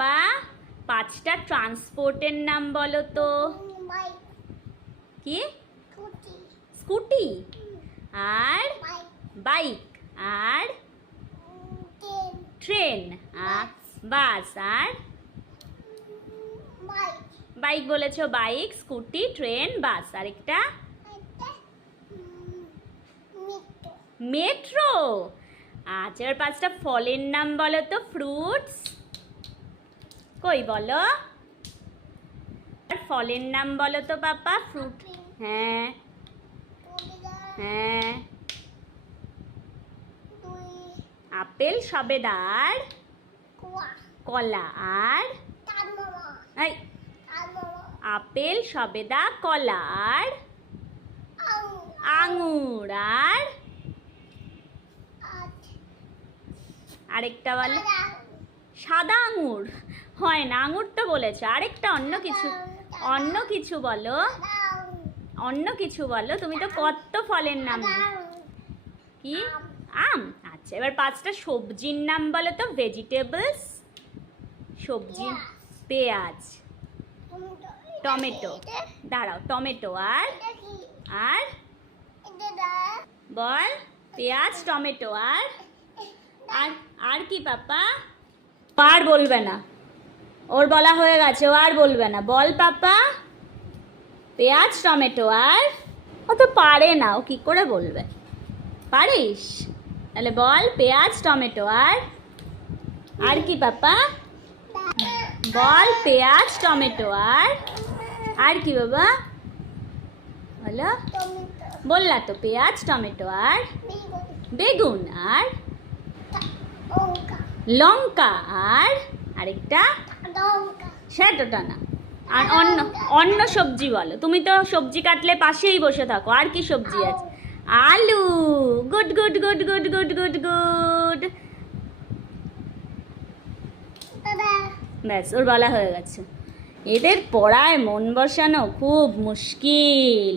পা পাঁচটা ট্রান্সপোর্টের নাম বলো তো। কি? স্কুটি আর বাইক আর ট্রেন আর বাস আর বাইক বলেছো, বাইক স্কুটি ট্রেন বাস, আরেকটা মেট্রো। আচ্ছা এবার পাঁচটা ফলের নাম বলো তো। ফ্রুটস, কই বলো ফলের নাম বলো তো পাপা। ফ্রুট, হ্যাঁ হ্যাঁ, আপেল সবেদা আর কলা আর এই আপেল সবেদা কলা আর আঙুর আর আরেকটা বলো। সাদা আঙুর হয় না, আঙুর তো বলেছো, আরেকটা অন্য কিছু, অন্য কিছু বলো, অন্য কিছু বলো। তুমি তো কত ফলের নাম। কি? আম। আচ্ছা এবার পাঁচটা সবজির নাম বলো তো। ভেজিটেবলস, সবজি, পেঁয়াজ, টমেটো, দাঁড়াও, টমেটো আর আর বল। পেঁয়াজ টমেটো আর আর আর কি পাপা? আর বলবে না, ওর বলা হয়ে গেছে, ও আর বলবে না। বল পাপা। পেঁয়াজ টমেটো আর, ও তো পারে না, ও কি করে বলবে? পারিস? তাহলে বল পেঁয়াজ টমেটো আর কি পাপা? বল পেঁয়াজ টমেটো আর কি বাবা? বলো। বললা তো, পেঁয়াজ টমেটো আর বেগুন আর লঙ্কা আর আরেকটা সেটা না। আর অন্য অন্য সবজি বলো। তুমি তো সবজি কাটলে পাশেই বসে থাকো। আর কি সবজি আছে? আলু। Good good good good good good good. ব্যাস, ওর বলা হয়ে গেছে। এদের পড়ায় মন বসানো খুব মুশকিল।